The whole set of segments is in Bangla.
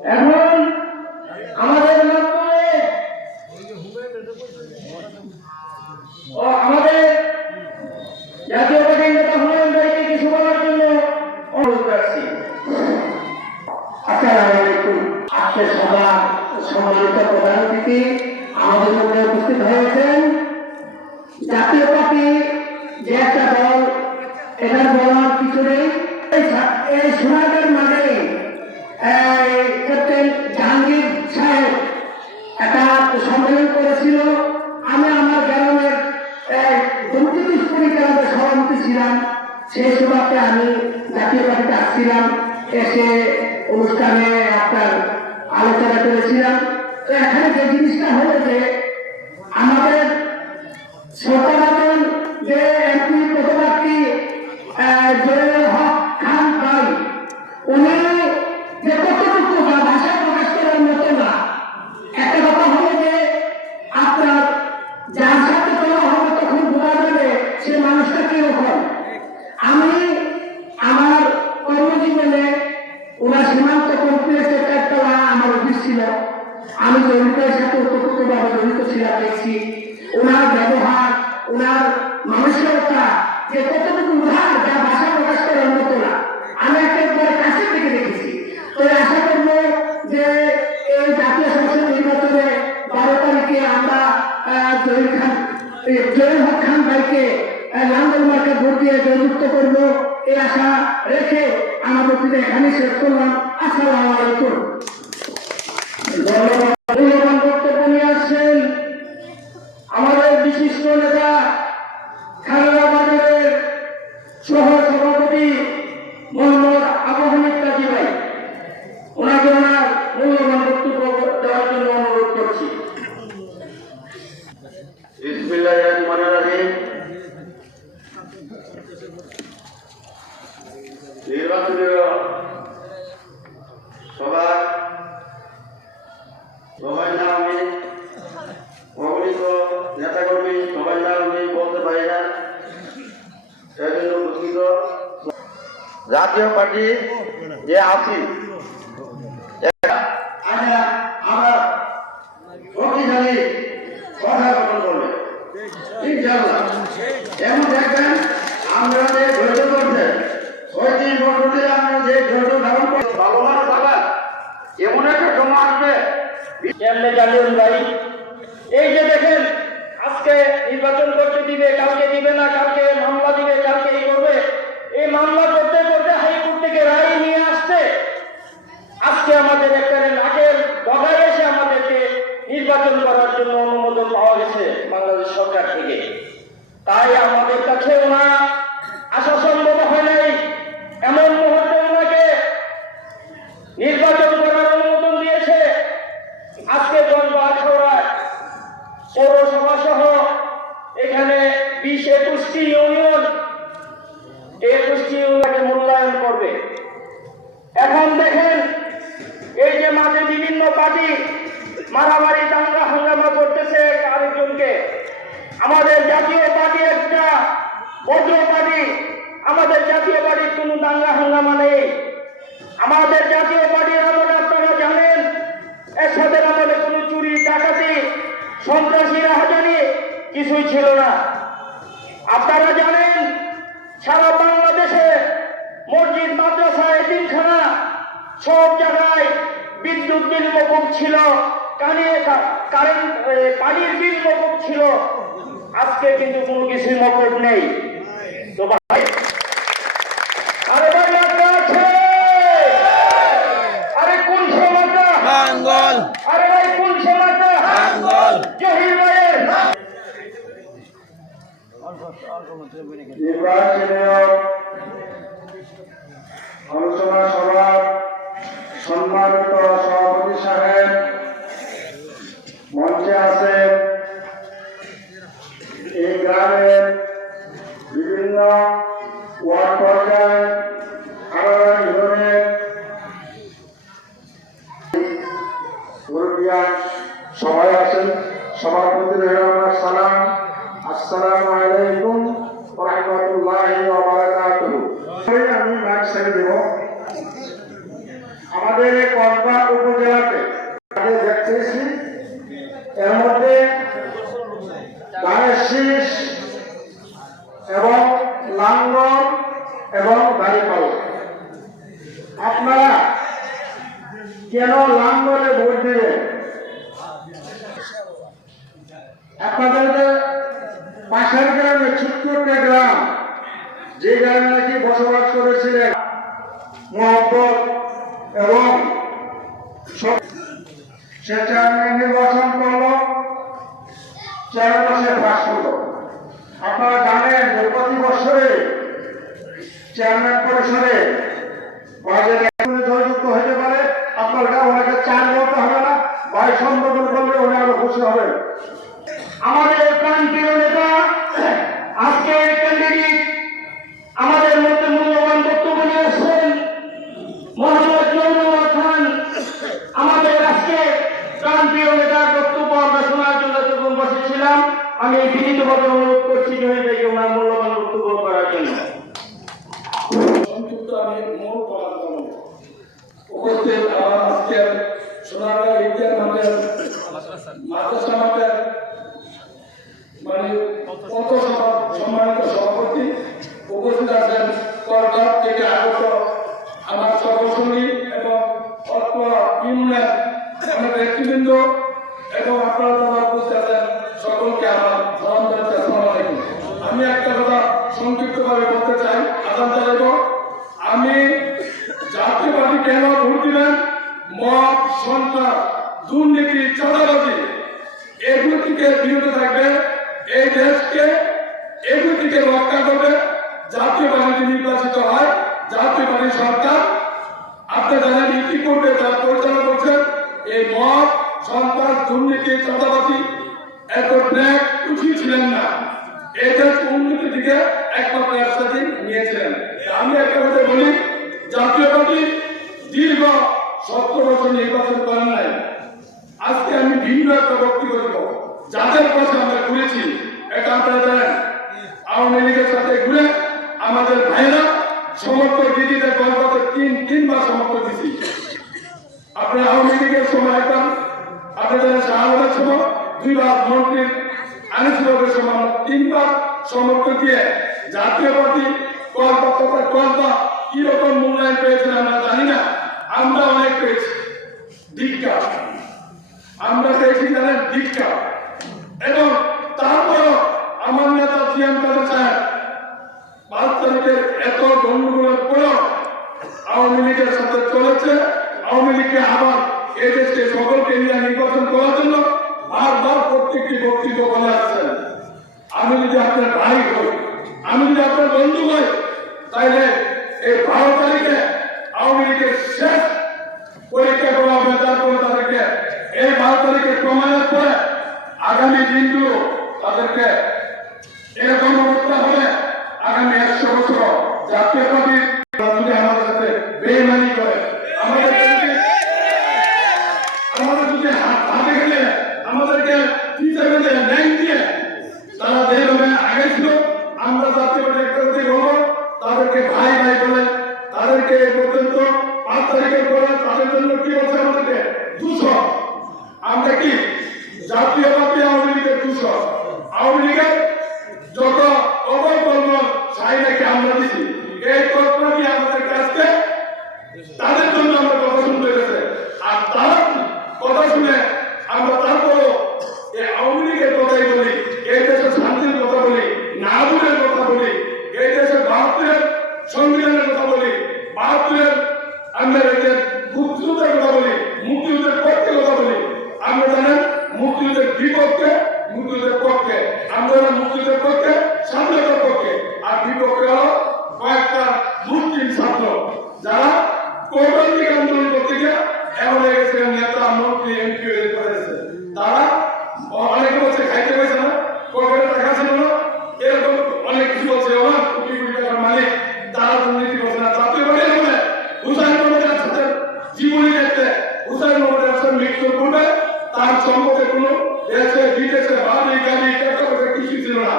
এখন আমাদের মাধ্যমে আমাদের জাতীয় পার্টির নেতা হুমায়ুন ভাইকে কিছু বলার জন্য অনুরোধ করছি। আসসালামু আলাইকুম। আজকে সভা সম্মানিত প্রধান অতিথি আমাদের মধ্যে উপস্থিত হয়েছেন। জাতীয় পার্টি যে একটা দল, এটার বলার কিছু নেই। এই সোনারগাঁর মাঠে ক্যাপ্টেন জাহাঙ্গীর সাহেব একটা সম্মেলন করেছিল। আমি আমার গ্রামের 29 পরিচালকের সভাপতি ছিলাম। সেই সভাতে আমি জাতীয় পার্টিতে আসছিলাম, এসে অনুষ্ঠানে আপনার আলোচনা করেছিলাম। তো এখানে যে জিনিসটা হলো যে আমাদের সচরাচর যে এমপি প্রতিবাদী জয়নুল হক খান ভাই, উনি যে কতটুকু ভাষা প্রকাশ করার মতো না। একটা কথা হলো যে আপনার যার সাথে চলা হবে তখন বোঝা যাবে সে মানুষটা কিরকম। আমি আমার কর্মজীবনে ওনার সীমান্ত কমপ্লেক্সের চারতলা আমার অফিস ছিল। আমি জড়িতের সাথে ওতপ্রোতভাবে জড়িত ছিলাম। দেখছি ওনার ব্যবহার, ওনার মানসিকতা যে কতটুকু উদার, যা ভাষা প্রকাশ করার মতো না। আমি একেবারে কাছে থেকে দেখেছি। তো আশা করবো যে এই জাতীয় সংসদ নির্বাচনে 12 তারিখে আমরা জয়নুল হক খান ভাইকে লাঙ্গল মার্কে ভোট দিয়ে জয়যুক্ত করবো, এই আশা রেখে আমার বক্তব্য এখানে শেষ করলাম। আসসালামু আলাইকুম। মূল্যবান বক্তব্য নিয়ে আসছেন আমাদের বিশিষ্ট নেতা খালেদা বাজারের সহ সভাপতি মোহাম্মদ আবু হানিফ কাজী ভাই। ওনাকে ওনার মূল্যবান বক্তব্য দেওয়ার জন্য অনুরোধ করছি। বিসমিল্লাহির রহমানির রহিম। নির্বাচনীয় সভা সবাই না আমি অগণিত নেতাকর্মী সবাই না আমি বলতে পারি না, সেজন্য দুঃখিত। জাতীয় পার্টি যে আছি আমরা শক্তিশালী কথা গঠন করবে ইনশাআল্লাহ। এমন দেখবেন আমরা যে ধৈর্য করছেন 36 বছর ধরে আমরা যে ধৈর্য ধারণ করছি, ভালোবাসা থাকা এমন একটা সময় আসবে। কেমনে জানেন ভাই, এই যে দেখেন আজকে নির্বাচন করতে দিবে, কালকে দিবে না, কালকে মামলা দিবে, কালকে এই করবে। এই মামলা করতে করতে হাইকোর্ট থেকে রায় নিয়ে আসছে। আজকে আমাদের একটা নাকের ডগায় এসে আমাদেরকে নির্বাচন করার জন্য অনুমোদন পাওয়া গেছে বাংলাদেশ সরকার থেকে। তাই আমাদের কাছে ওনা আসা সম্ভব হয় নাই। এমন মুহূর্তে ওনাকে নির্বাচন করার অনুমোদন দিয়েছে। আজকে আখাউড়া পৌরসভা সহ এখানে 20-21টি ইউনিয়ন, 21টি ইউনিয়নকে মূল্যায়ন করবে। এখন দেখেন এই যে মাঝে বিভিন্ন পার্টি মারামারি দাঙ্গা হাঙ্গামা করতেছে আরেকজনকে। আমাদের জাতীয় পার্টি একটা বজ্র পার্টি। আমাদের জাতীয় পার্টির কোনো দাঙ্গা হাঙ্গামা নেই। আমাদের জাতীয় পার্টির আমলে আপনারা জানেন এরশাদের আমলে কোনো চুরি ডাকাতি সন্ত্রাসী রাহাজানি কিছুই ছিল না। আপনারা জানেন সারা বাংলাদেশে মসজিদ, মাদ্রাসা, এতিমখানা সব জায়গায় বিদ্যুৎ বিল মকুব ছিল, পানির বিল মকুব ছিল। আজকে কিন্তু কোনো কিছুই মকুব নেই। তো ভাই আরে ভাই আছে, আরে কোন সমাজটা বাঙ্গল, আরে ভাই কোন সমাজটা বাঙ্গল জহির ভাইয়ের নির্বাচনীয় আলোচনা সভার সম্মানিত সভাপতি সাহেব মঞ্চে আছেন। এই গ্রামের বিভিন্ন ওয়ার্ড পর্যায়ে আলাদা ইউনিয়নের মুরব্বিয়ান সবাই আছেন। সভাপতি রহমান সালাম। আসসালামু আলাইকুম ওয়া রাহমাতুল্লাহি ওয়া বারাকাতুহু। আমি মাইক ছেড়ে দেব। আমাদের আমাদের এই কসবা উপজেলাতে আগে দেখতেছি এর মধ্যে ধানের শীষ এবং লাঙ্গল এবং দাঁড়িপাল্লা। আপনারা কেন লাঙ্গলে ভোট দিবেন? আপনাদের পাশের গ্রামে ছোট্ট একটা গ্রাম, যে গ্রামে নাকি বসবাস করেছিলেন মোহাম্মদ এবং সে চেয়ারম্যান নির্বাচন করলো, চেয়ারম্যান পাশ করলো। আপনারা জানেন যে প্রতি বছরে চেয়ারম্যান পরিষদে বাজেট জয়যুক্ত হতে পারে। আপনার গাঁও অনেকে চার বলতে হবে না, ভাই সম্বোধন করলে উনি আরো খুশি হবে। আমাদের প্রান্তীয় নেতা আজকে ক্যান্ডিডেট আমাদের মধ্যে মূল্যবান বক্তব্য নিয়ে আসছেন মোহাম্মদ জহুরুল খান। আমাদের আজকে প্রান্তীয় নেতার বক্তব্য আমরা শোনার জন্য যখন বসেছিলাম, আমি বিনীতভাবে অনুরোধ করছি জহিরকে ওনার মূল্যবান বক্তব্য করার জন্য। সংক্ষিপ্ত আমি মূল প্রদান করব। উপস্থিত আমার আজকের সোনারগাঁ বিজ্ঞান মাঠের মাদ্রাসা মাঠের মানে কত সম্মানিত সভাপতি, উপস্থিত আছেন কলকাতা থেকে আগত আমার সহসঙ্গী এবং অল্প ইউনিয়নের অনেক ব্যক্তিবৃন্দ এবং আপনারা যারা উপস্থিত আছেন সকলকে আমার সালাম জানাচ্ছি। আসসালামু আলাইকুম। আমি একটা কথা সংক্ষিপ্তভাবে বলতে চাই, আদান চাইব। আমি জাতীয় পার্টি কেন ভোট দিলেন? মদ, সন্ত্রাস, দুর্নীতি, চাঁদাবাজি এগুলো থেকে বিরত থাকবে, এই দেশকে এগুলো থেকে রক্ষা করবে। জাতীয় পার্টি নির্বাচিত হয়, জাতীয় পার্টি সরকার। আপনি জানেন ইতিপূর্বে যারা পরিচালনা করছেন এই মদ, সন্ত্রাস, দুর্নীতি, চাঁদাবাজি এত ব্র্যাক উঠিয়ে ছিলেন না। এই দেশ উন্নতির দিকে একমাত্র একসাথে নিয়েছিলেন। আমি একটা কথা বলি, জাতীয় পার্টি দীর্ঘ 17 বছর নির্বাচন করেন নাই। আজকে আমি ভিন্ন একটা বক্তব্য দেব। যাদের পাশে আমরা ঘুরেছি, এটা আপনারা জানেন, আওয়ামী লীগের সাথে ঘুরে আমাদের ভাইরা সমর্থক দিদিতে কলকাতায় তিনবার সমর্থক দিচ্ছি। আপনার আওয়ামী লীগের সময় একদম আপনাদের শাহাবাদের সময় 2 বার মন্ত্রীর আনিসুলের সময় আমরা 3 বার সমর্থন দিয়ে জাতীয় পার্টি কলকাতা কিরকম মূল্যায়ন পেয়েছেন আমরা জানি না, আমরা অনেক পেয়েছি। দীক্ষা আমরা পেয়েছি, জানেন, দীক্ষা। এবং তারপরও আমার নেতা জিএম কাদের সাহেব 5 তারিখের এত গন্ডগোলের পরেও আওয়ামী লীগের সাথে চলেছে। আওয়ামী লীগকে আবার এই দেশকে সকলকে নিয়ে নির্বাচন করার জন্য বারবার প্রত্যেকটি বক্তব্য বলে আসছেন। আমি যদি আপনার ভাই হই, আমি যদি আপনার বন্ধু হই, তাইলে এই 12 তারিখে আওয়ামী লীগের শেষ পরীক্ষা করা হবে। তারপরে তাদেরকে এই 12 তারিখে প্রমাণের পরে আগামী দিনগুলো তাদেরকে এরকম অবস্থা হলে আগামী 100 বছর জাতীয় পার্টি যদি আমাদের সাথে বেইমানি করে, আমাদের যদি হাতে গেলে আমাদেরকে ন্যায় দিয়ে তারা যেভাবে আগে ছিল, আমরা জাতীয় পার্টি একটা বলবো তাদেরকে ভাই ভাই বলে, তাদেরকে এই পর্যন্ত 5 তারিখের পরে তাদের জন্য কি বলছে আমাদেরকে 200। আমরা কি জাতীয় পার্টি আওয়ামী লীগের 200, আওয়ামী লীগের যত অবৈধ চাহিদাকে আমরা দিচ্ছি, এই তথ্য নিয়ে আমাদের কাছে তাদের জন্য আমরা কথা শুনতে গেছে। আর তারা কথা শুনে আমরা তারপরও এই আওয়ামী লীগের কথাই বলি, এই দেশের শান্তির কথা বলি, নাবুরের কথা বলি, এই দেশের 72-এর সংবিধানের কথা বলি, 72-এর আন্দোলনের মুক্তিযুদ্ধের কথা বলি, মুক্তিযুদ্ধের পক্ষে কথা বলি। আমরা জানেন মুক্তিযুদ্ধের বিপক্ষে, মুক্তিযুদ্ধের পক্ষে, আমরা মুক্তিযুদ্ধের পক্ষে, স্বাধীনতার পক্ষে। আর বিপক্ষে হলো কয়েকটা মুসলিম ছাত্র যারা কৌশলিক আন্দোলন করতে গিয়ে এমন হয়ে গেছে নেতা, মন্ত্রী, এমপি করেছে। তারা অনেকে বলছে খাইতে পেয়েছে না, পকেটে টাকা ছিল না, এরকম অনেক কিছু বলছে। ওরা কোটি কোটি টাকার মালিক, তারা দুর্নীতি করছে না। জাতীয় পার্টি বলে হুসাইন মোহাম্মদের সাথে জীবনী দেখতে, হুসাইন মোহাম্মদের সাথে মৃত্যু করবে, তার সম্পর্কে কোনো দেশে বিদেশে বাড়ি গাড়ি টাকা পয়সা কিছু ছিল না।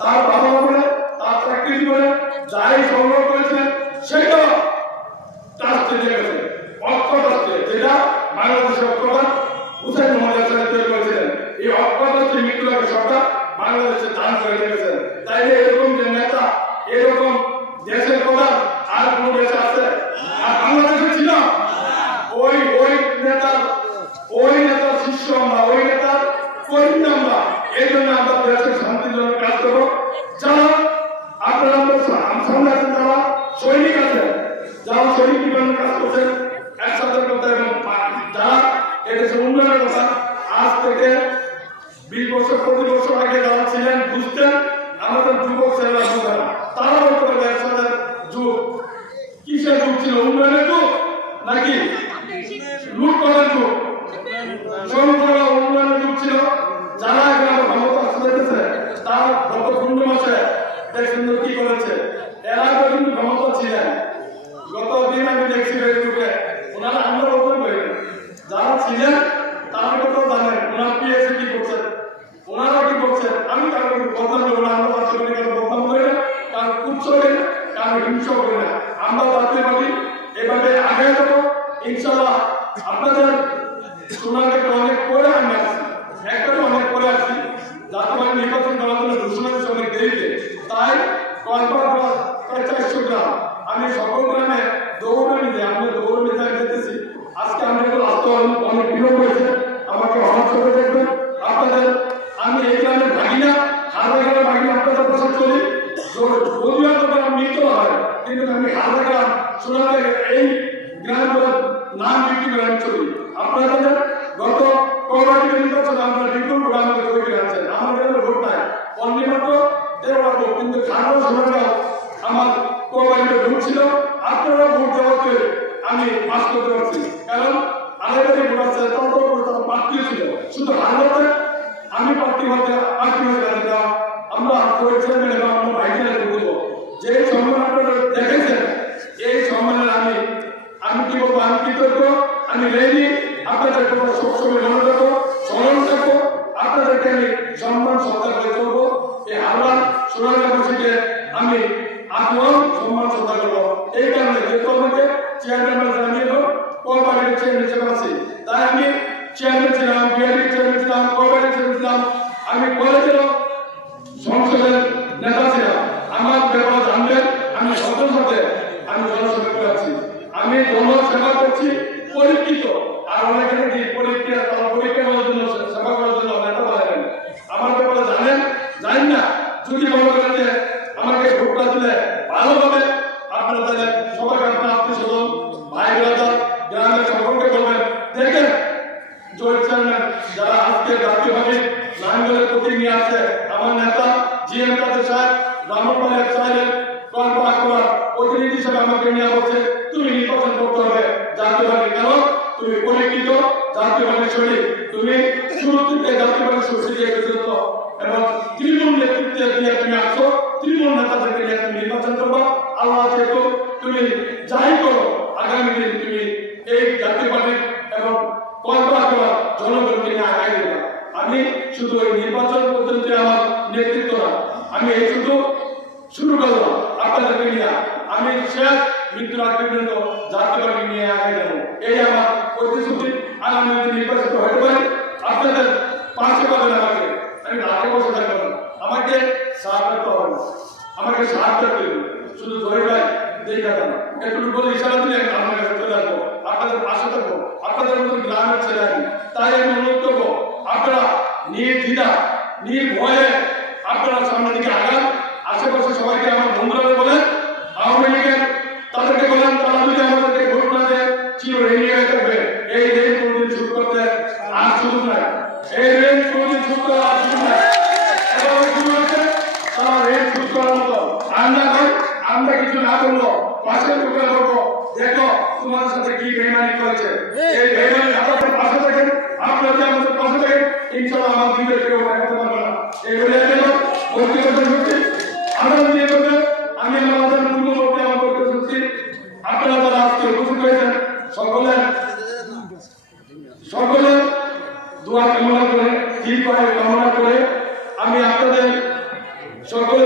তার বাবা বলে, তার চাকরি জীবনে যাই সংগ্রহ করেছিলেন সেটা ট্রাস্টে গেছে, অর্থ ট্রাস্টে। এটা হচ্ছে উন্নয়নের কথা। আজ থেকে 20 বছর 25 বছর আগে যারা ছিলেন বুঝতেন, আমাদের যুবক ছেলেরা বুঝে না, তারা বলতে পারবে একসাথে যুগ কিসের যুগ ছিল, উন্নয়নের যুগ নাকি লুট করার যুগ? সম্পূর্ণ উন্নয়নের যুগ ছিল। যারা এখানে ক্ষমতা আসতেছে তার গত 15 মাসে দেখছেন তো কি করেছে। এরা কিন্তু ক্ষমতা ছিলেন, গত দিন আমি দেখছি ফেসবুকে ওনারা আমরা বলতে পারি যারা ছিলেন তার কথা জানেন ওনার পিএসসি কি করছেন, ওনারা কি করছেন। আমি কারো বদনাম করবো না, আমরা জাতীয় পার্টি কারো বদনাম করি না, কারো কুচ্ছ করি না, কারো হিংসা করি না। আমরা জাতীয় পার্টি এভাবে আগে যাবো ইনশাল্লাহ। আপনাদের সোনাকে অনেক পরে আমি আসছি, একটা অনেক পরে আসছি, জাতীয় পার্টি নির্বাচন করার জন্য ঘোষণা দিচ্ছে অনেক দেরিতে। তাই কয়েকবার প্রায় 400 গ্রাম আমি সকল গ্রামে দৌড়ে নিতে, আমি দৌড়ে নিতে যেতেছি। আজকে আমি একটু আসতে অনেক বিলম্ব হয়েছে, আমাকে অনেক করে দেখবেন আপনাদের। আমি এই গ্রামের ভাগি না, হালদা গ্রামের ভাগি না, আপনাদের পাশে চলি। যদিও আপনাদের মৃত হয়, কিন্তু আমি হালদা গ্রাম সোনালে এই গ্রামগুলোর নাম বিক্রি করে আমি চলি। আপনাদের গত কর্মসূচি নির্বাচন আমরা বিপুল করে আমাদের তৈরি আছেন, আমার গ্রামের ভোট নাই, অন্য মাত্র 13টা ভোট, কিন্তু খারাপ সোনাটাও আমার কোরবানিতে ভোট ছিল। আপনারা ভোট দেওয়াতে আমি পাস করতে পারছি, কারণ আরেকবারই ভোট আছে, তারা প্রার্থীও ছিল। শুধু হালদাতে আমি প্রার্থী হতে আমরা করেছেন এবং আমরা ভাইজানে বলবো যে সম্মান আপনারা দেখেছেন, এই সম্মানের আমি কি বলবো, আমি কৃতজ্ঞ, আমি রেডি। আপনাদের কথা সবসময় মনে রাখবো, স্মরণ রাখবো, আপনাদেরকে আমি সম্মান শ্রদ্ধা করে চলবো। এই হাওড়া সোনারগাঁওবাসীকে আমি আজীবন সম্মান শ্রদ্ধা করবো। এই কারণে যেহেতু আমাকে চেয়ারম্যান জানিয়ে দেবো, কোরবানির চেয়ারম্যান হিসেবে আছি, তাই আমি চেয়ারম্যান ছিলাম, বিআরডি চেয়ারম্যান ছিলাম, কোরবানির চেয়ারম্যান ছিলাম, আমি কলেজের সংসদের নেতা ছিলাম। আমার ব্যাপারে জানবেন, আমি সতের সাথে আমি জনসেবা করে আছি, আমি জনসেবা করছি পরীক্ষিত। আর অনেকে নাকি পরীক্ষা করার জন্য সেবা করার জন্য নেতা বানাবেন, আমার ব্যাপারে জানেন জানেন না। যদি মনে করেন যে আমাকে ভোটটা দিলে ভালো হবে, আপনারা তাহলে সবাইকে আপনার আত্মীয় স্বজন ভাই ব্রাদার গ্রামের সকলকে বলবেন, দেখেন জয়েন্ট চেয়ারম্যান যারা আজকে জাতীয়ভাবে নাঙ্গলের প্রতি নিয়ে আসছে, আমার নেতা জিএম কাদের সাহেব ব্রাহ্মণবাড়িয়া সাহেবের কর্মপাক করার প্রতিনিধি হিসেবে আমাকে নিয়ে বলছে তুমি নির্বাচন করতে হবে জাতীয়ভাবে, কারণ তুমি পরীক্ষিত জাতীয়ভাবে শরীর, তুমি শুরু থেকে জাতীয়ভাবে শক্তি দিয়ে গেছো এবং তৃণমূল নেতৃত্বে দিয়ে তুমি আসছো, তৃণমূল নেতাদেরকে নিয়ে তুমি নির্বাচন করবো। আল্লাহ যেহেতু তুমি যাই করো আগামী দিন তুমি এই জাতীয় পার্টির এবং কর্মপাক করার জনগণকে নিয়ে আগাই দেবে। আমি শুধু এই নির্বাচন পর্যন্ত আমার নেতৃত্ব না, আমি এই শুধু শুরু করলাম আপনাদেরকে নিয়ে, আমি শেষ মৃত্যুর আগ পর্যন্ত জাতীয় পার্টি নিয়ে আগাই যাবো, এই আমার প্রতিশ্রুতি। আর আমি যদি নির্বাচিত হতে পারি আপনাদের পাশে পাবেন আমাকে, আমি ঢাকে বসে থাকবো, আমাকে সাহায্য করতে হবে না, আমাকে সাহায্য করতে হবে। শুধু জয় ভাই দেখা যান একটু বলে ইশারা দিলে আপনার কাছে চলে আসবো, আপনাদের পাশে থাকবো, আপনাদের মতো গ্রামের ছেলে আমি। তাই আমি অনুরোধ করবো আপনারা নির্দ্বিধা নির্ভয়ে আপনারা সামনের দিকে আগান। আশেপাশে সবাইকে আমার বন্ধুরা বলেন, আওয়ামী লীগের তাদেরকে বলেন তারা যদি আমাদেরকে ভোট না দেয় চির রেডি হয়ে থাকবে। এই রেল কোনদিন শুট করতে আর সুযোগ নাই, এই রেল কোনদিন শুট করার আর সুযোগ নাই। এভাবে শুরু হয়েছে তারা রেল শুট করার মতো আমরা কিছু না করলো পাশে ঢুকে করবো, দেখো তোমাদের সাথে কি বেইমানি করেছে। এই বেইমানি আপনাদের পাশে থাকেন, আপনারা যদি আমাদের পাশে থাকেন ইনশাআল্লাহ আমার দিনের কেউ দেখাতে পারবে না। এই বলে আমরা নিয়ে করবেন, আমি আমাদের পূর্ববর্তী আমার করতে চাচ্ছি। আপনারা যারা আজকে উপস্থিত হয়েছেন সকলে দোয়া কামনা করে দীর্ঘায়ু কামনা করে আমি আপনাদের সকলে